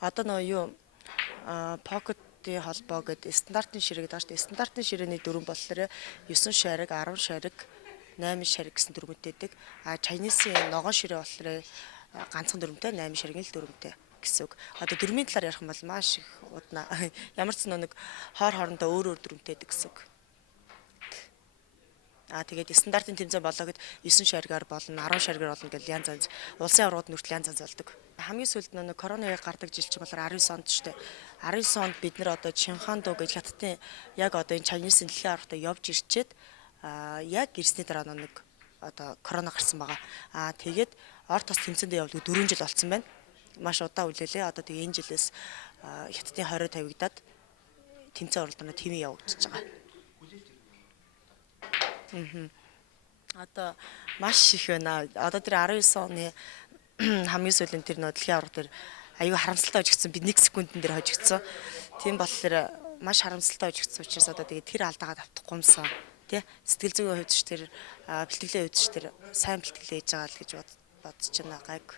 Одоо нөө юу pocket-ийн холбоо гэдэг стандартын ширээ гэдэг шүү дээ. Стандартын ширээний дүрэн болохоор 9 шариг, 10 шариг, 8 шариг гэсэн дүрмтэй байдаг. Chinese-ийн ногоон ширээ болохоор ганцхан дүрмтэй, 8 шаригийн л дүрмтэй гэсэн үг. Одоо дүрмийн талаар ярих юм бол маш их удаа. Ямар ч нэг хоор хоорондоо өөр өөр дүрмтэй байдаг гэсэн үг. Тэгээд стандартын тэмцээн болоо гэд 9 шаригаар болно, 10 шаригаар болно гэж янз янз улсын аврагууд нүртэл янз янз болдог. Хамгийн сүүлд нэг коронавиг гардаг жил чинь болохоор 19 онд шүү дээ. 19 онд бид нар одоо Чинхаандуу гэж хятадын яг одоо энэ Chinese-ийн дэлхийн аврагтаа явж ирчээд яг ирсний дараа нэг одоо корона гарсан байгаа. Тэгээд орт тос тэмцээндээ явдаг 4 жил болсон байна. Маш удаа үлээлээ. Одоо тэгээ энэ жилээс хятадын 20 тавигдаад тэмцээн оролдоно тэмээ явагдаж байгаа. Одоо маш их байна. Одоо тэр 19 оны хамгийн сүүлийн тэр нөө дэлхийн авраг дээр аюу харамсалтай хожигдсон. Би 1 секундын дээр хожигдсон. Тийм болохоор маш харамсалтай хожигдсон учраас одоо тэгээ тэр алдаагаа давтахгүй юмсан. Тэ сэтгэл зүйн хувьд ч тэр бэлтгэлээ хувьд ч тэр сайн бэлтгэлээ хийж байгаа л гэж бодож байна гайг.